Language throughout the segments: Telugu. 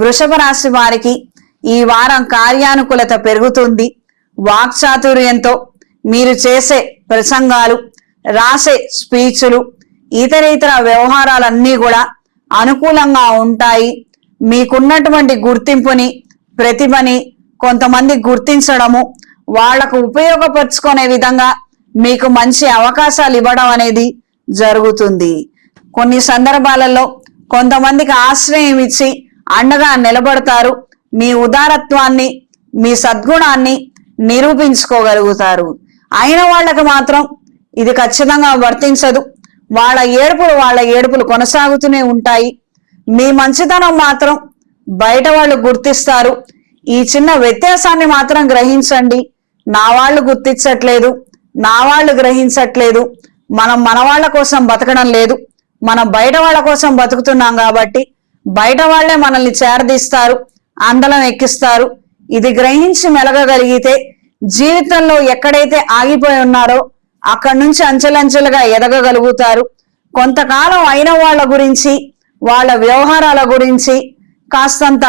వృషభ రాశి వారికి ఈ వారం కార్యానుకూలత పెరుగుతుంది. వాక్చాతుర్యంతో మీరు చేసే ప్రసంగాలు రాసే స్పీచ్లు ఇతర ఇతర వ్యవహారాలన్నీ కూడా అనుకూలంగా ఉంటాయి. మీకున్నటువంటి గుర్తింపుని ప్రతిభని కొంతమంది గుర్తించడము వాళ్ళకు ఉపయోగపరుచుకునే విధంగా మీకు మంచి అవకాశాలు ఇవ్వడం అనేది జరుగుతుంది. కొన్ని సందర్భాలలో కొంతమందికి ఆశ్రయం ఇచ్చి అండగా నిలబడతారు. మీ ఉదారత్వాన్ని మీ సద్గుణాన్ని నిరూపించుకోగలుగుతారు. అయిన వాళ్ళకి మాత్రం ఇది ఖచ్చితంగా వర్తించదు. వాళ్ళ ఏడుపులు వాళ్ళ ఏడుపులు కొనసాగుతూనే ఉంటాయి. మీ మంచితనం మాత్రం బయట వాళ్ళు గుర్తిస్తారు. ఈ చిన్న వ్యత్యాసాన్ని మాత్రం గ్రహించండి. నా వాళ్ళు గుర్తించట్లేదు. నా వాళ్ళు గ్రహించట్లేదు. మనం మన వాళ్ళ కోసం బతకడం లేదు. మనం బయట వాళ్ళ కోసం బతుకుతున్నాం కాబట్టి బయట వాళ్ళే మనల్ని చేరదీస్తారు అందలం ఎక్కిస్తారు. ఇది గ్రహించి మెలగగలిగితే జీవితంలో ఎక్కడైతే ఆగిపోయి ఉన్నారో అక్కడి నుంచి అంచెలంచెలుగా ఎదగగలుగుతారు. కొంతకాలం అయిన వాళ్ళ గురించి వాళ్ళ వ్యవహారాల గురించి కాస్తంత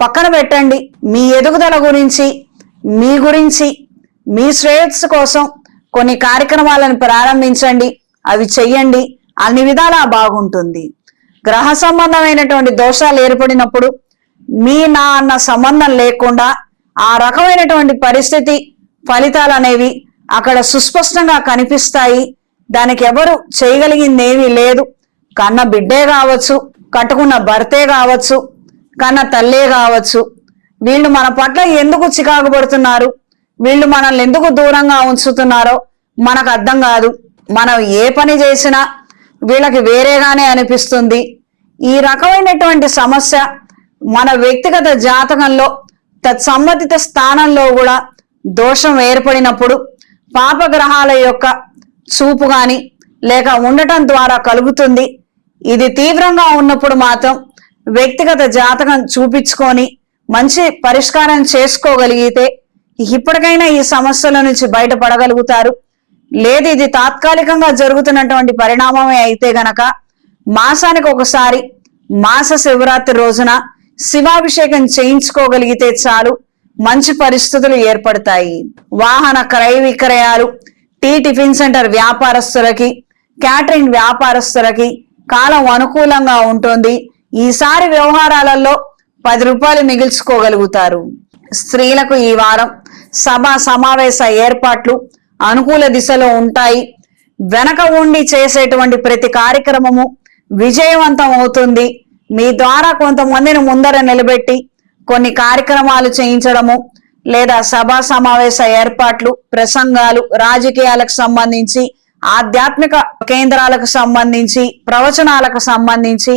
పక్కన పెట్టండి. మీ ఎదుగుదల గురించి మీ గురించి మీ శ్రేయస్సు కోసం కొన్ని కార్యక్రమాలను ప్రారంభించండి. అవి చెయ్యండి. అన్ని విధాలా బాగుంటుంది. గ్రహ సంబంధమైనటువంటి దోషాలు ఏర్పడినప్పుడు మీ నా అన్న సంబంధం లేకుండా ఆ రకమైనటువంటి పరిస్థితి ఫలితాలు అనేవి అక్కడ సుస్పష్టంగా కనిపిస్తాయి. దానికి ఎవరు చేయగలిగింది ఏమీ లేదు. కన్న బిడ్డే కావచ్చు కట్టుకున్న భర్తే కావచ్చు కన్న తల్లే కావచ్చు. వీళ్ళు మన పట్ల ఎందుకు చికాకు పడుతున్నారు? వీళ్ళు మనల్ని ఎందుకు దూరంగా ఉంచుతున్నారో మనకు అర్థం కాదు. మనం ఏ పని చేసినా వీళ్ళకి వేరేగానే అనిపిస్తుంది. ఈ రకమైనటువంటి సమస్య మన వ్యక్తిగత జాతకంలో తత్సంబంధిత స్థానంలో కూడా దోషం ఏర్పడినప్పుడు పాపగ్రహాల యొక్క చూపు కానీ లేక ఉండటం ద్వారా కలుగుతుంది. ఇది తీవ్రంగా ఉన్నప్పుడు మాత్రం వ్యక్తిగత జాతకం చూపించుకొని మంచి పరిష్కారం చేసుకోగలిగితే ఇప్పటికైనా ఈ సమస్యల నుంచి బయటపడగలుగుతారు. లేదు ఇది తాత్కాలికంగా జరుగుతున్నటువంటి పరిణామమే అయితే గనక మాసానికి ఒకసారి మాస శివరాత్రి రోజున శివాభిషేకం చేయించుకోగలిగితే చాలు మంచి పరిస్థితులు ఏర్పడతాయి. వాహన క్రయ విక్రయాలు టీ టిఫిన్ సెంటర్ వ్యాపారస్తులకి క్యాటరింగ్ వ్యాపారస్తులకి కాలం అనుకూలంగా ఉంటుంది. ఈసారి వ్యవహారాలలో పది రూపాయలు మిగిల్చుకోగలుగుతారు. స్త్రీలకు ఈ వారం సభ సమావేశ ఏర్పాట్లు అనుకూల దిశలో ఉంటాయి. వెనక ఉండి చేసేటువంటి ప్రతి కార్యక్రమము విజయవంతం అవుతుంది. మీ ద్వారా కొంతమందిని ముందర నిలబెట్టి కొన్ని కార్యక్రమాలు చేయించడము లేదా సభా సమావేశ ఏర్పాట్లు ప్రసంగాలు రాజకీయాలకు సంబంధించి ఆధ్యాత్మిక కేంద్రాలకు సంబంధించి ప్రవచనాలకు సంబంధించి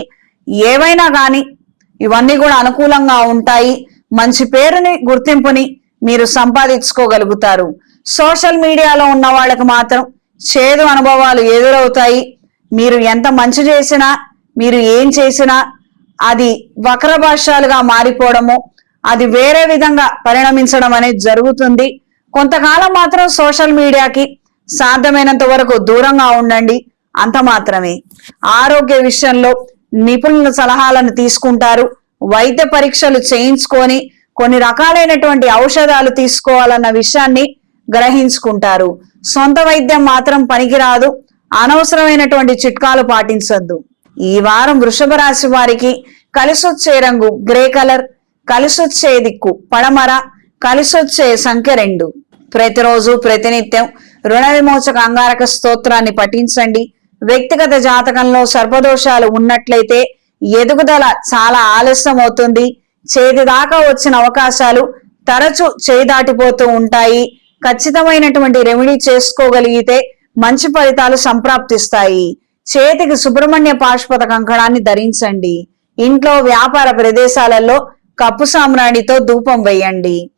ఏవైనా కానీ ఇవన్నీ కూడా అనుకూలంగా ఉంటాయి. మంచి పేరుని గుర్తింపుని మీరు సంపాదించుకోగలుగుతారు. సోషల్ మీడియాలో ఉన్న వాళ్ళకి మాత్రం చేదు అనుభవాలు ఎదురవుతాయి. మీరు ఎంత మంచి చేసినా మీరు ఏం చేసినా అది వక్ర వక్రభాష్యాలుగా మారిపోవడము అది వేరే విధంగా పరిణమించడం అనేది జరుగుతుంది. కొంతకాలం మాత్రం సోషల్ మీడియాకి సాధ్యమైనంత వరకు దూరంగా ఉండండి. అంత మాత్రమే. ఆరోగ్య విషయంలో నిపుణుల సలహాలను తీసుకుంటారు. వైద్య పరీక్షలు చేయించుకొని కొన్ని రకాలైనటువంటి ఔషధాలు తీసుకోవాలన్న విషయాన్ని గ్రహించుకుంటారు. సొంత వైద్యం మాత్రం పనికిరాదు. అనవసరమైనటువంటి చిట్కాలు పాటించొద్దు. ఈ వారం వృషభ రాశి వారికి కలిసొచ్చే రంగు గ్రే కలర్ కలిసొచ్చే దిక్కు పడమర కలిసొచ్చే సంఖ్య రెండు. ప్రతిరోజు ప్రతినిత్యం రుణ విమోచక అంగారక స్తోత్రాన్ని పఠించండి. వ్యక్తిగత జాతకంలో సర్పదోషాలు ఉన్నట్లయితే ఎదుగుదల చాలా ఆలస్యం అవుతుంది చేతి దాకా వచ్చిన అవకాశాలు తరచు చేయి దాటిపోతూ ఉంటాయి. ఖచ్చితమైనటువంటి రెమెడీ చేసుకోగలిగితే మంచి ఫలితాలు సంప్రాప్తిస్తాయి. చేతికి సుబ్రహ్మణ్య పాశుపత కంకణాన్ని ధరించండి. ఇంట్లో వ్యాపార ప్రదేశాలలో కప్పు సామ్రాణితో ధూపం వేయండి.